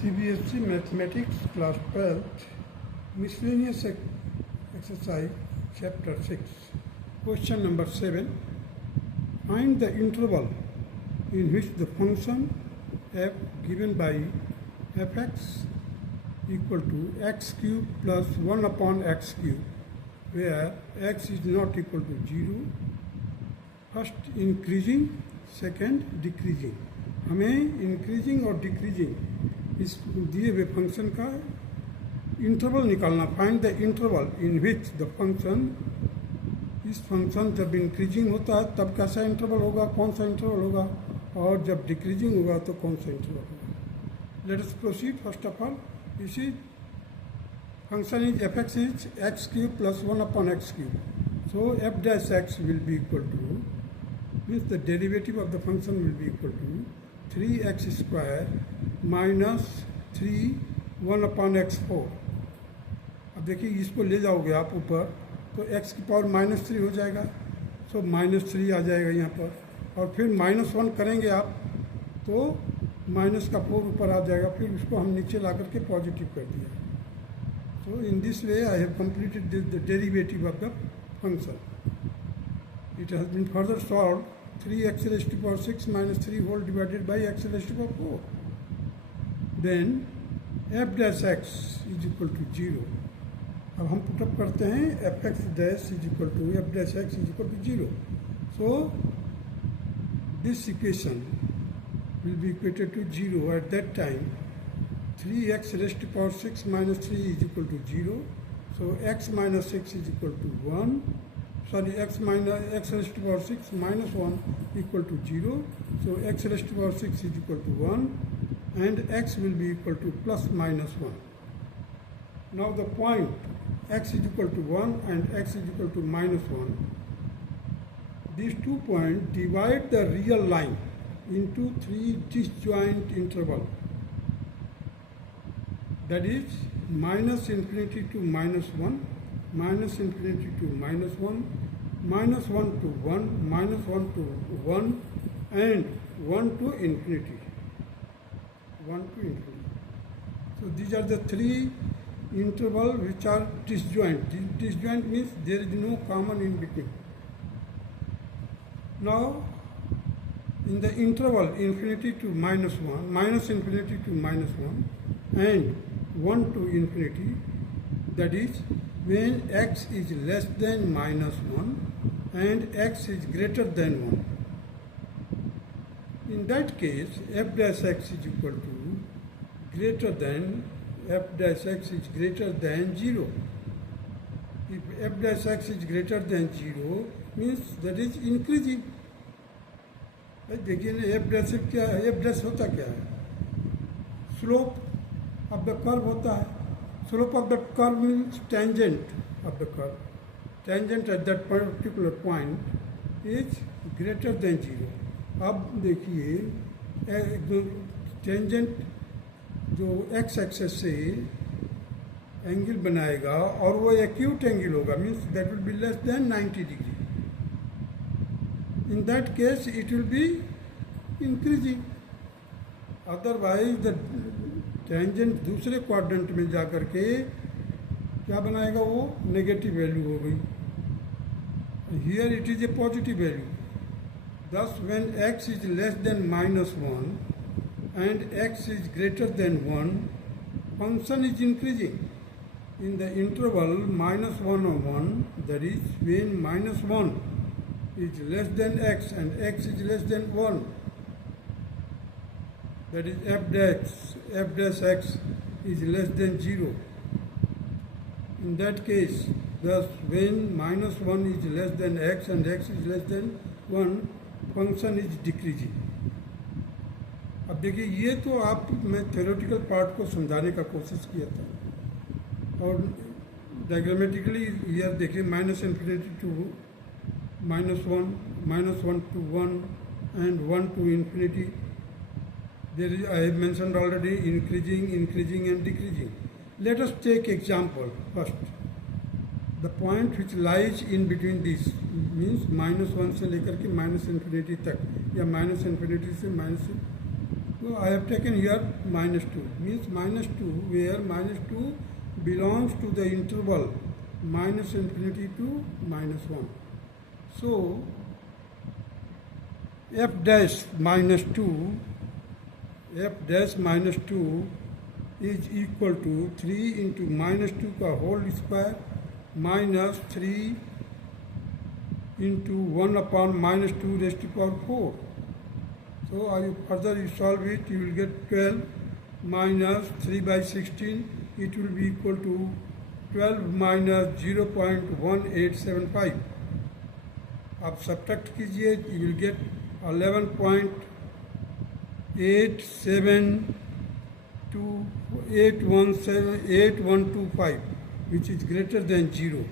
CBSE Mathematics Class 12th Miscellaneous Exercise Chapter 6 Question number 7. Find the interval in which the function f given by fx equal to x cube plus 1 upon x cube, where x is not equal to 0, first increasing, second decreasing. हमें increasing और decreasing इस दिए हुए function का interval निकालना. Find the interval in which the function, इस function जब increasing होता है तब कैसा इंटरवल होगा, कौन सा इंटरवल होगा, और जब डिक्रीजिंग होगा तो कौन सा इंटरवल होगा. Let us proceed. First of all, इसी function is f x is x cube plus 1 upon x cube. So f dash x will be equal to, means the derivative of the function will be equal to 3x square minus 3 1 upon x4. अब देखिए इसको ले जाओगे आप ऊपर तो x की power -3 हो जाएगा. सो -3 आ जाएगा यहाँ पर, और फिर -1 करेंगे आप तो -4 ऊपर आ जाएगा. फिर उसको हम नीचे ला करके पॉजिटिव कर दिया. So in this way I have completed the derivative of the function. It has been further solved. 3x raised to power 6 minus 3 whole divided by x raised to power 4. Then f dash x is equal to 0. अब हम put up करते हैं F X dash is equal to F dash X is equal to 0. So this equation will be equated to 0 at that time. 3x raised to power 6 minus 3 is equal to 0. So x minus 6 is equal to 1. Sorry, x raised to power 6 minus 1 equal to 0. So x raised to power 6 is equal to 1, and x will be equal to plus minus 1. Now the point x is equal to 1 and x is equal to minus 1. These 2 points divide the real line into 3 disjoint intervals. That is minus infinity to minus 1, minus infinity to minus 1, minus 1 to 1, minus 1 to 1, and 1 to infinity. 1 to infinity. So these are the 3 intervals which are disjoint. Disjoint means there is no common in between. Now in the interval infinity to minus 1, minus infinity to minus 1, and 1 to infinity, that is when x is less than minus 1 and x is greater than 1. In that case, f dash x is equal to greater than, f dash x is greater than 0. If f dash x is greater than 0 means that is increasing. देखिए ना, f dash क्या है, f dash होता क्या है, slope of the curve होता है. Slope of the curve means tangent of the curve. Tangent at that particular point is greater than 0. अब देखिए टेंजेंट जो x एक्सेस से एंगल बनाएगा और वो एक्यूट एंगल होगा, means that will be less than 90 degree. In that case it will be increasing. Otherwise the tangent दूसरे quadrant में जाकर के क्या बनाएगा, वो नेगेटिव वैल्यू हो गई. Here it is a positive value. Thus when x is less than minus 1 and x is greater than 1, function is increasing in the interval minus 1 or 1, that is when minus 1 is less than x and x is less than 1, that is f dash x is less than 0. In that case, thus when minus 1 is less than x and x is less than 1, function is decreasing. अब देखिए ये तो आप, मैं theoretical part को समझाने का कोशिश किया था, और डायग्रामेटिकली ये देखिए minus infinity to minus 1, minus 1 to 1, and 1 to infinity. There is, I have mentioned already, increasing, increasing and decreasing. Let us take example first. The point which lies in between this means minus 1 से लेकर के minus infinity तक, या minus infinity से minus So I have taken here minus 2, means minus 2, where minus 2 belongs to the interval minus infinity to minus 1. So f dash minus 2 is equal to 3 into minus 2 का whole square minus 3 into 1 upon minus 2 raised to power 4. So further you solve it, you will get 12 minus 3 by 16. It will be equal to 12 minus 0.1875. आप subtract कीजिए, you will get 11.8125, which is greater than 0.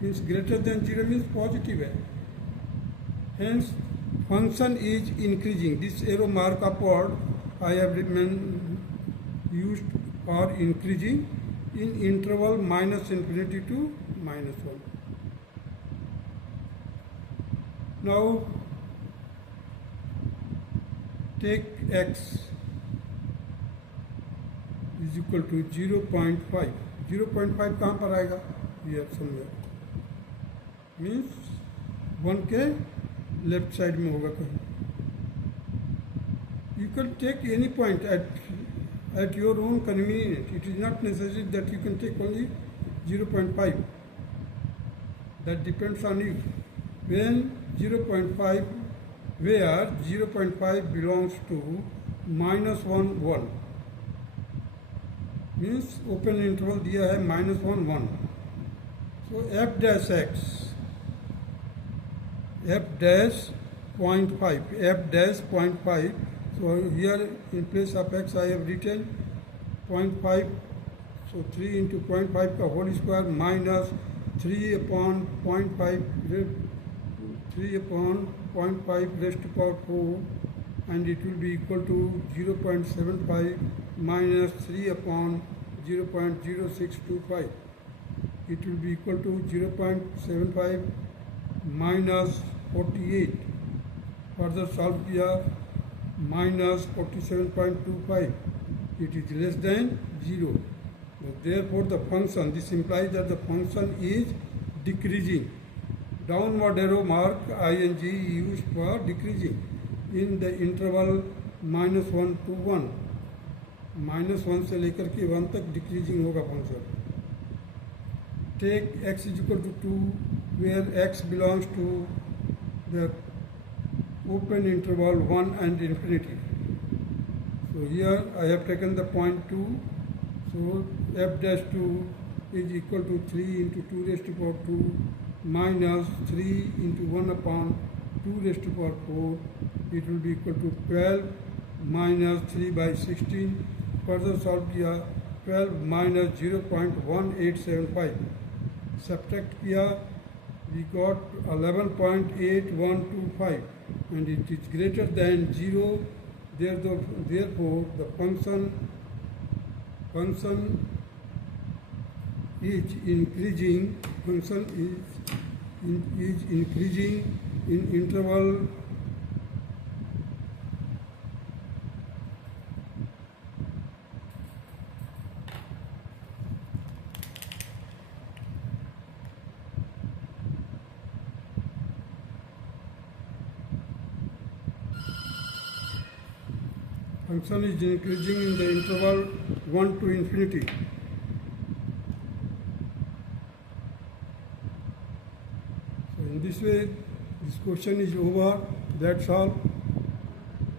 Means greater than 0 means positive है. Hence function is increasing. This arrow mark upward I have used for increasing in interval minus infinity to minus 1. Now take x is equal to 0.5. 0.5 कहाँ पर आएगा? Here somewhere. Means 1 के left side में होगा कहीं. You can take any point at your own convenience. It is not necessary that you can take only 0.5. That depends on you. When 0.5, where 0.5 belongs to minus 1, 1. Means open interval दिया है minus 1, 1. So f dash x, f dash 0.5. So here in place of x I have written 0.5. So 3 into 0.5 का whole square minus 3 upon 0.5 raised to power 4, and it will be equal to 0.75 minus 3 upon 0.0625. It will be equal to 0.75 minus 48. Further solve किया minus 47.25. It is less than 0. Therefore the function, this implies that the function is decreasing. Downward arrow mark ing used for decreasing in the interval minus 1 to 1. minus 1 से लेकर के 1 तक decreasing होगा function. Take x is equal to 2, where x belongs to the open interval 1 and infinity. So here I have taken the point 2. So f dash 2 is equal to 3 into 2 raised to power 2 minus 3 into 1 upon 2 raised to power 4. It will be equal to 12 minus 3 by 16. Further solve किया 12 minus 0.1875. Subtract किया, we got 11.8125, and it is greater than 0. Therefore the function is increasing. Function is increasing in interval function is increasing in the interval 1 to infinity. So in this way, this question is over. That's all.